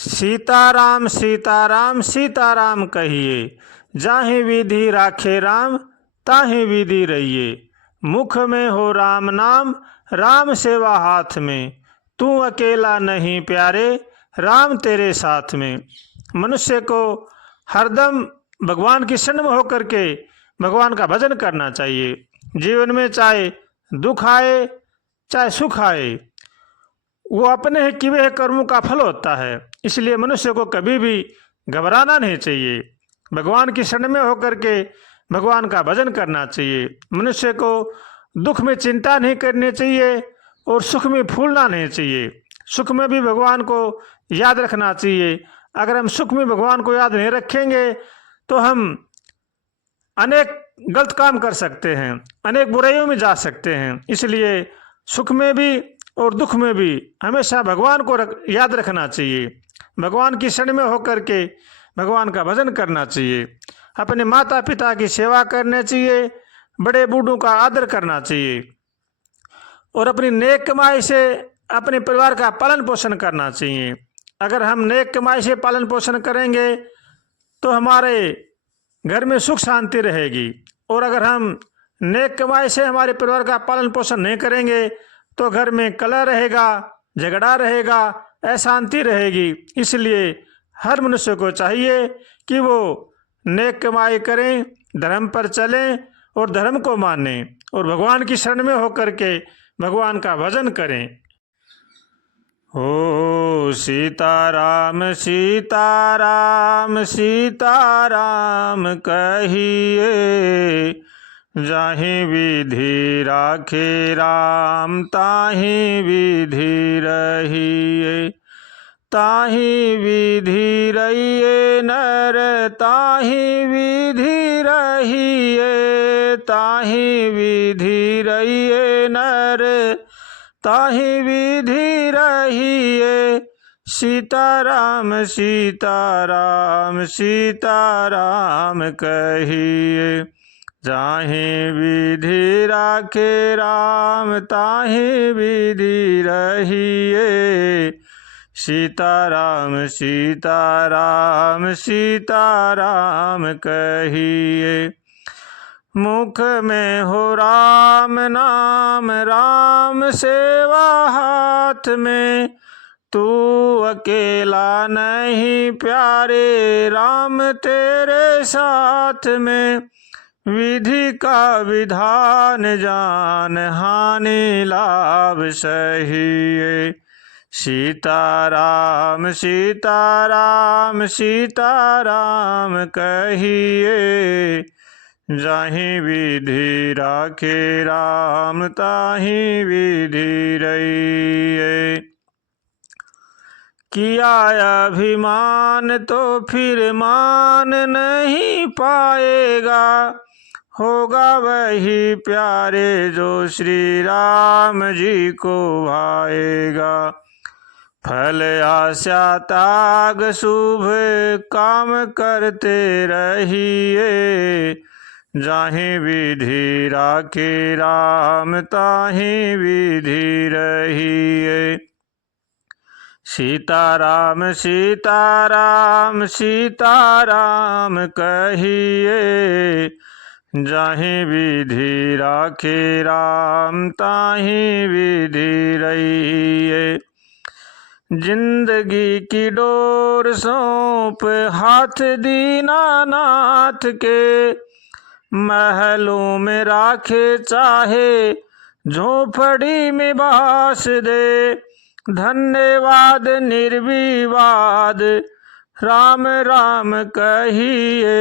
सीताराम सीताराम सीताराम कहिए, जाहि विधि राखे राम ताहि विधि रहिए। मुख में हो राम नाम, राम सेवा हाथ में। तू अकेला नहीं प्यारे, राम तेरे साथ में। मनुष्य को हरदम भगवान की शरण में होकर के भगवान का भजन करना चाहिए। जीवन में चाहे दुख आए चाहे सुख आए, वो अपने ही किए हुए कर्मों का फल होता है। इसलिए मनुष्य को कभी भी घबराना नहीं चाहिए। भगवान की शरण में होकर के भगवान का भजन करना चाहिए। मनुष्य को दुख में चिंता नहीं करनी चाहिए और सुख में फूलना नहीं चाहिए। सुख में भी भगवान को याद रखना चाहिए। अगर हम सुख में भगवान को याद नहीं रखेंगे तो हम अनेक गलत काम कर सकते हैं, अनेक बुराइयों में जा सकते हैं। इसलिए सुख में भी और दुख में भी हमेशा भगवान को याद रखना चाहिए। भगवान की शरण में होकर के भगवान का भजन करना चाहिए। अपने माता पिता की सेवा करनी चाहिए, बड़े बूढ़ों का आदर करना चाहिए और अपनी नेक कमाई से अपने परिवार का पालन पोषण करना चाहिए। अगर हम नेक कमाई से पालन पोषण करेंगे तो हमारे घर में सुख शांति रहेगी, और अगर हम नेक कमाई से हमारे परिवार का पालन पोषण नहीं करेंगे तो घर में कलह रहेगा, झगड़ा रहेगा, अशांति रहेगी। इसलिए हर मनुष्य को चाहिए कि वो नेक कमाई करें, धर्म पर चलें और धर्म को मानें और भगवान की शरण में होकर के भगवान का भजन करें। ओ सीताराम सीताराम सीताराम कहिए, जाहि विधि राखे राम ताहि विधि रहिए। ताहि विधि रहिए नर ताहि विधि रहिए। ताहि विधि रहिए नर ताहि विधि रहिए। सीताराम सीताराम सीताराम कहिए, जाहि विधि राखे राम ताहि विधि रहिए। सीताराम सीताराम सीताराम कहिए। मुख में हो राम नाम, राम सेवा हाथ में। तू अकेला नहीं प्यारे, राम तेरे साथ में। विधि का विधान जान, हानि लाभ सहिए। सीताराम सीताराम सीताराम कहिए, जाहि विधि राखे राम ताहि विधि रहिए। किया अभिमान तो फिर मान नहीं पाएगा, होगा वही प्यारे जो श्री राम जी को भाएगा। फल आशा त्याग शुभ काम करते रहिए, जाहि विधि राखे राम ताहि विधि रहिए। सीताराम सीताराम सीताराम कहिए, जाहि विधि राखे राम ताहि विधि रहिए। जिंदगी की डोर सौंप हाथ दीनानाथ के, महलों में राखे चाहे झोपड़ी में बास दे। धन्यवाद निर्विवाद राम राम कहिए,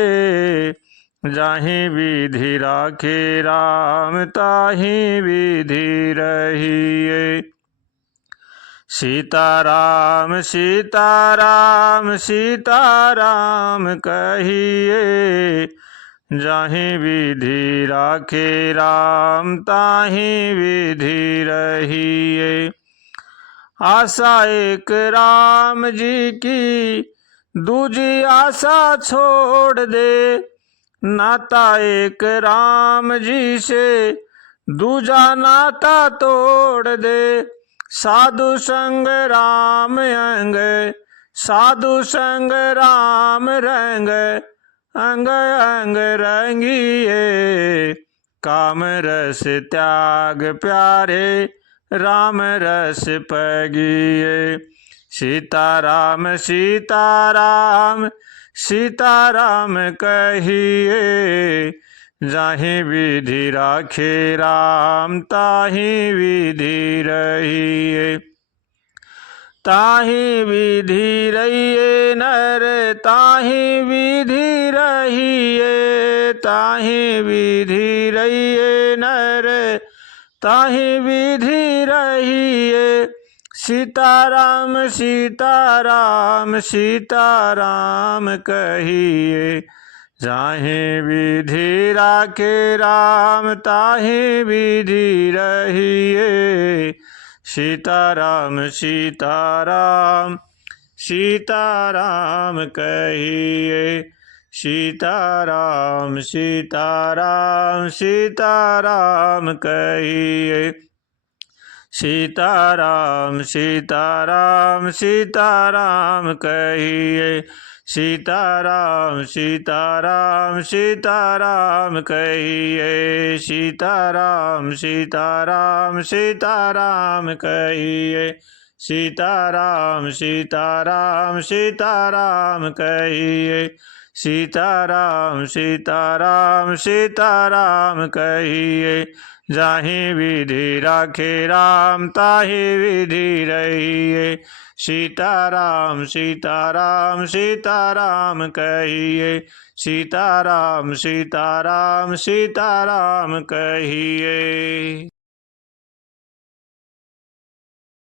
जाहि विधि राखे राम ताहि विधि रहिए। सीताराम सीताराम सीताराम कहिए, जाहि विधि राखे राम ताहि विधि रहिए। आशा एक राम जी की, दूजी आशा छोड़ दे। नाता एक राम जी से, दूजा नाता तोड़ दे। साधु संग राम अंग, साधु संग राम रंग अंग अंग रंगिए, काम रस त्याग प्यारे राम रस पगिए। सीताराम सीताराम सीताराम कहिए, जाहि विधि राखे राम ताहि विधि रहिए। ताहि विधि रहिए नर ताहि विधि रहिए, ताहि विधि रहिए नर ताहि विधि रहिए। सीताराम सीताराम सीताराम कहिए, जाहि विधि राखे राम ताहि विधि रहिए। सीताराम सीताराम सीताराम कहिए, सीताराम सीताराम सीताराम कहिए। सीताराम सीताराम सीताराम कहिए, सीताराम सीताराम सीताराम कहिए। सीताराम सीताराम सीताराम कहिए, सीताराम सीताराम सीताराम कहिए। सीताराम सीताराम सीताराम कहिए, जाहि विधि राखे राम ताहि विधि रहिए। सीताराम सीताराम सीताराम कहिए, सीताराम सीताराम सीताराम कहिए।